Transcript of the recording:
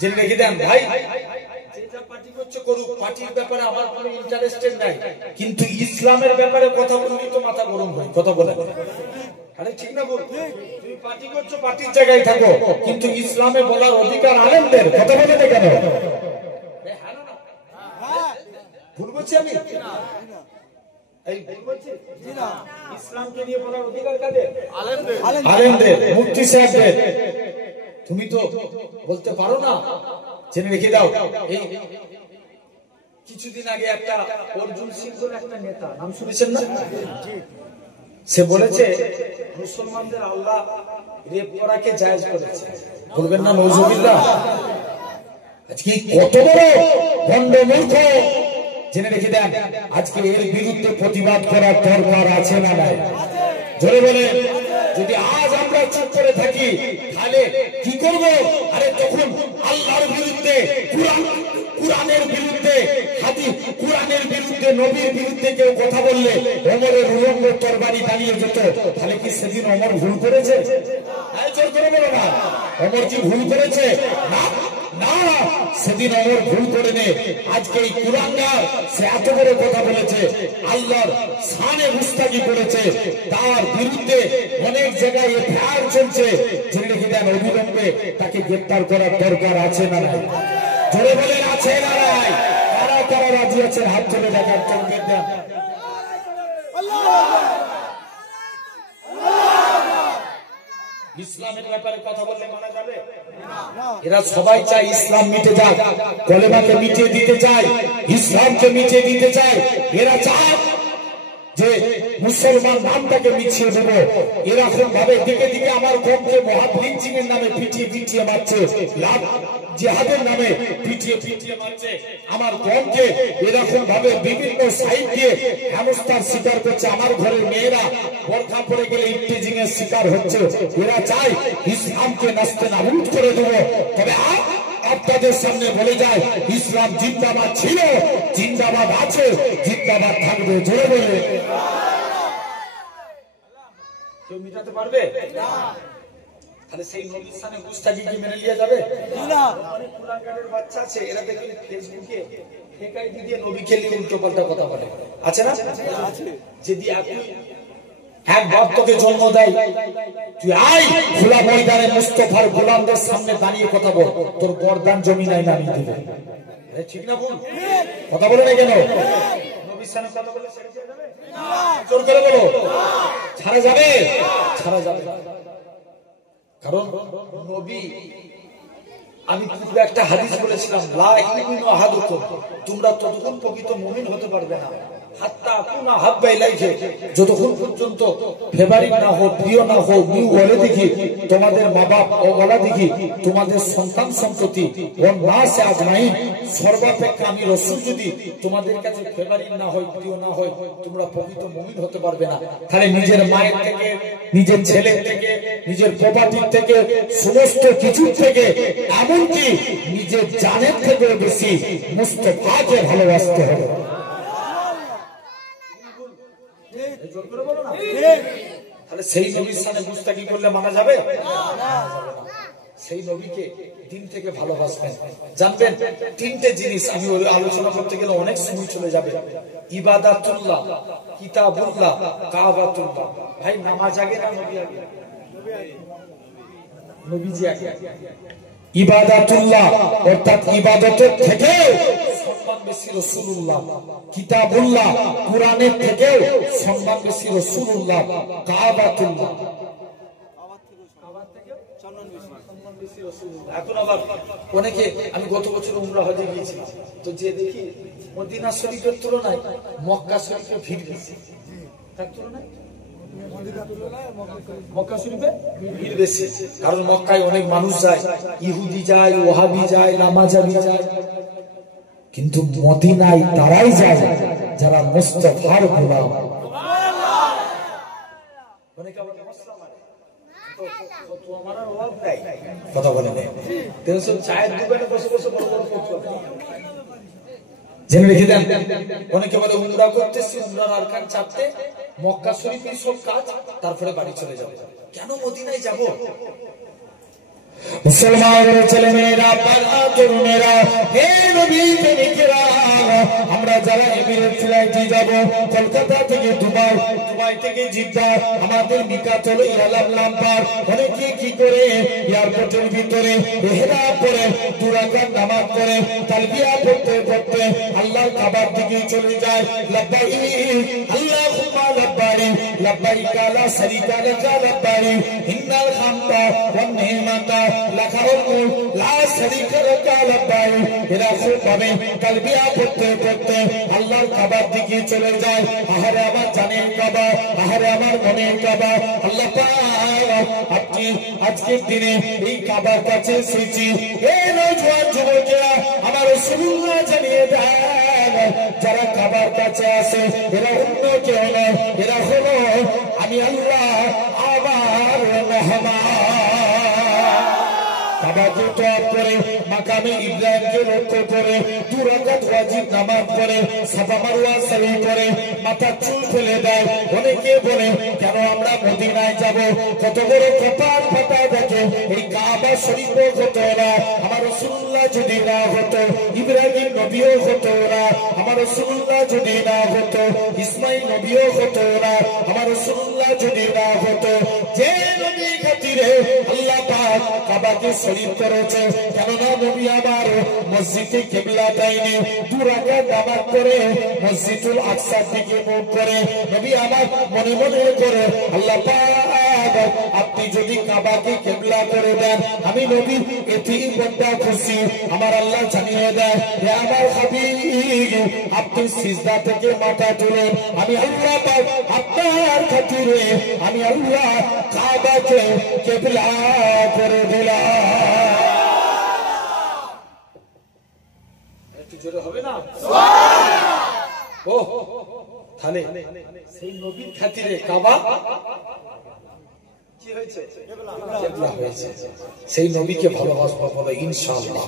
জেনে রেখে দেন ভাই, যেটা পার্টি করছে করুক, পার্টির ব্যাপারে আমার কোনো ইন্টারেস্টেড নাই, কিন্তু ইসলামের ব্যাপারে কথা বললেই তো মাথা গরম হয়। কথা বলে আরে ঠিক না বল, তুমি পার্টি করছো পার্টির জায়গায় থাকো, কিন্তু ইসলামে বলার অধিকার আলেমদের। কথা বলে না কেন? ভুল বলছি আমি? এই ভুল বলছি? ইসলামকে নিয়ে বলার অধিকার কাদের? আলেমদের, মুফতি সাহেবদের। তুমি তো বলতে পারো না, জেনে রেখে দাও। এই কিছুদিন আগে একটা অর্জুন সিং বলে একটা নেতা, নাম শুনেছেন না? সে বলেছে মুসলমানদের আল্লাহ রেপ করাকে জায়েজ করেছে। বলবেন না নওজুবিল্লাহ? আজকে কত বড় ভণ্ড মূর্খ, জেনে রেখে দেন। আজকে এর বিরুদ্ধে প্রতিবাদ করার দরকার আছে না নাই? জোরে বলে। যদি আজ আমরা চুপ করে থাকি তাহলে কি করব? আরে তখন আল্লাহর বিরুদ্ধে, কুরআনের বিরুদ্ধে, হাদিস কুরআনের বিরুদ্ধে, নবীর বিরুদ্ধে কেউ কথা বললে ওমরের উলঙ্গ তরবারি দাঁড়িয়ে যেত। তাহলে কি সেদিন ওমর ভুল করেছে? জোর করে বলো না, ওমর কি ভুল করেছে? না না, সেদিন ওমর ভুল করেনি। আজকে এই কুরআনদার সে এত বড় কথা বলেছে, আল্লাহর শানে গুস্তাখি করেছে, তার বিরুদ্ধে অনেক জায়গায় এফআইআর চলছে। জেনে রেখে দেন, অবিলম্বে তাকে গ্রেফতার করার দরকার আছে না নাই? জোরে বলেন আছে না নাই? কারা কারা রাজি আছেন হাত তুলে দেখার চমকের দেন। ইসলামের ব্যাপারে কথা বললে মানা যাবে? এরা সবাই চায় ইসলাম মিটে যাক, কলেমাকে মিটিয়ে দিতে চায়, ইসলামকে মিটিয়ে দিতে চায়। এরা চায় যে মুসলমান নামটাকে মিছিয়ে দেব। এরকম ভাবে দিকে দিকে আমার কমকে মহাদ লিঞ্চিং এর নামে পিটিয়ে পিটিয়ে মারছে, জিহাদের নামে পিটিয়ে পিটিয়ে মারছে আমার কমকে। এরকম ভাবে বিভিন্ন সাইড দিয়ে হেনস্থার শিকার করছে। আমার ঘরের মেয়েরা বোরকা পরে গেলে ইফটিজিং এর শিকার হচ্ছে। এরা চায় ইসলামকে নাস্তে নাবুদ করে দেব। তবে আপনাদের সামনে বলে যায়, ইসলাম জিন্দাবাদ ছিল, জিন্দাবাদ আছে, জিন্দাবাদ থাকবে। জোরে বলে কেউ মিটাতে পারবে? তাহলে সেই নবীর শানে গুস্তাখি কি মেনে লিয়া যাবে? না। অনেক কুলাঙ্গারের বাচ্চা আছে, এরা দেখবেন ফেসবুকে ফেক আইডি দিয়ে নবীকে নিয়ে উল্টো পাল্টা কথা বলে। আছে না? আছে। যদি এক বাপ তোকে জন্ম দেয়, তুই আয় খোলা ময়দানে মুস্তাফার গোলামদের সামনে দাঁড়িয়ে কথা বল, তোর গর্দান জমি নাই নামিয়ে দিবে। ঠিক না ভুল? কথা বলে না কেন? নবীর শানে কথা বলে ছেড়ে যাবে? না। জোর করে বলো, ছাড়া যাবে? ছাড়া যাবে। কারণ নবী, আমি পূর্বে একটা হাদিস বলেছিলাম, লা ইউমিনু আহাদুকুম, তোমরা ততক্ষণ প্রকৃত মুমিন হতে পারবে না হাত্তা কুনা হাব্বা ইলাইহি, যতক্ষণ পর্যন্ত ফেভারিট না হও, প্রিয় না হও, নিউ বলে দেখি তোমাদের মা বাপ ও বলা দেখি তোমাদের সন্তান সন্ততি ও নাস আজমাইন, সর্বাপেক্ষা আমি রাসূল যদি তোমাদের কাছে ফেভারিট না হয়, প্রিয় না হয়, তোমরা প্রকৃত মুমিন হতে পারবে না। তাহলে নিজের মায়ের থেকে, নিজের ছেলের থেকে, নিজের প্রপার্টির থেকে, সমস্ত কিছু থেকে, এমনকি নিজের জানের থেকে বেশি মুস্তাফাকে ভালোবাসতে হবে। তাহলে সেই নবীর সামনে গুস্তাখি করলে মানা যাবে? সেই নবীকে দিন থেকে ভালোবাসবেন। জানবেন তিনটে জিনিস, আমি আলোচনা করতে গেলে অনেক সময় চলে যাবে। ইবাদাতুল্লাহ, কিতাবুল্লাহ, কাবাতুল্লাহ। ভাই নামাজ আগে না নবী আগে? নবীজি আগে। ইবাদাতুল্লাহ অর্থাৎ ইবাদতের থেকে সম্মান বেশি রাসূলুল্লাহ, কিতাবুল্লাহ কুরআনের থেকে সম্মান বেশি রাসূলুল্লাহ, কাবাতুল্লাহ এখন আবার অনেকে, আমি গত বছর উমরা হজে গিয়েছিলাম, তো যে দেখি মদিনা শরীফের তুলনায় মক্কা শরীফে ভিড় বেশি। তার তুলনায় মক্কা শরীফে ভিড় বেশি, কারণ মক্কায় অনেক মানুষ যায়, ইহুদি যায়, ওহাবি যায়, নামাজাবি যায়। কিন্তু মদিনায় তারাই যায় যারা মুস্তাফার গোলাম। কথা বলে চায়ের দোকানে বসে বসে বড় বড় জেনে রেখে দেন। অনেকে বলে উমরা করতেছি, উমরার আরকান চাপতে মক্কা শরীফের সব কাজ, তারপরে বাড়ি চলে যাবে। কেন মদিনায় যাব? মুসলমানের ছেলে মেয়েরা তরুণেরা, হে নবী প্রেমিকেরা, আমরা যারা এমিরেট ফ্লাইটে যাব, কলকাতা থেকে দুবাই, দুবাই থেকে জিদ্দা, আমাদের নিকাত হলো ইয়ালামলামপার। অনেকে কি করে এয়ারপোর্টের ভিতরে ইহরাম পরে 2 রাকাত নামাজ পড়ে তালবিয়া পড়তে পড়তে আল্লাহর কাবার দিকে চলে যায়। লব্বাইক আল্লাহুম্মা লব্বাইক, লব্বাইক লা শারীকা লাকা লব্বাইক, ইন্নাল হামদা ওয়ান নি'মাতা লাকা ওয়াল মুলক লা শারীকা লাকা লব্বাইক। এরা খুব ভাবে তালবিয়া পড়তে পড়তে আল্লাহর কাবার দিকে চলে যায়। আহারে আমার জানের কাবা, আহারে আমার মনের কাবা। আল্লাহ পাক আপনি আজকের দিনে এই কাবার কাছে এসেছি। হে নওজোয়ান যুবকেরা, আমার রাসূলুল্লাহ জানিয়ে দেন, যারা কাবার কাছে আসে এরা অন্য কেউ নয়, এরা হলো আমি আল্লাহ আমার মেহমান। কাবাকে তওয়াফ করে মাকামে ইব্রাহিমকে লক্ষ্য করে 2 রাকাত ওয়াজিব নামাজ পড়ে সাফা মারওয়া সাই করে মাথা চুল ফেলে দেয়। অনেকে বলে কেন আমরা মদিনায় যাব, কত বড় কপাল ফাটা দেখে, এই কাবা শরীফ হতো না, আমার রাসূলুল্লাহ যদি না হতো, ইব্রাহিম নবীও হতো না, আমার রাসূলুল্লাহ যদি না হতো, ইসমাইল নবীও হতো না, আমার রাসূলুল্লাহ যদি না হতো। যে নবী খাতিরে আল্লাহ পাক কাবাকে শরীফ করেছে, কেননা নবী আমার মসজিদে কিবলা দেয়নি, 2 রাকাত নামাজ পড়ে মসজিদুল আকসার দিকে মুখ করে নবী আমার মনে মনে করে আল্লাহ পাক আপনি যদি কাবাকে কিবলা করে দেন, আমি নবী এতেই বড় খুশি। আমার আল্লাহ জানিয়ে দেয়, হে আমার হাবিব আপনি সিজদা থেকে মাথা তুলেন, আমি আল্লাহ পাক আপনার খাতিরে আমি আল্লাহ কাবাকে কিবলা করে দিলাম। একটু জোরে হবে না? ও তাহলে সেই নবীর খাতিরে কাবা কি হয়েছে? কিবলা হয়েছে। সেই নবীকে ভালোবাসবো বলে ইনশাআল্লাহ।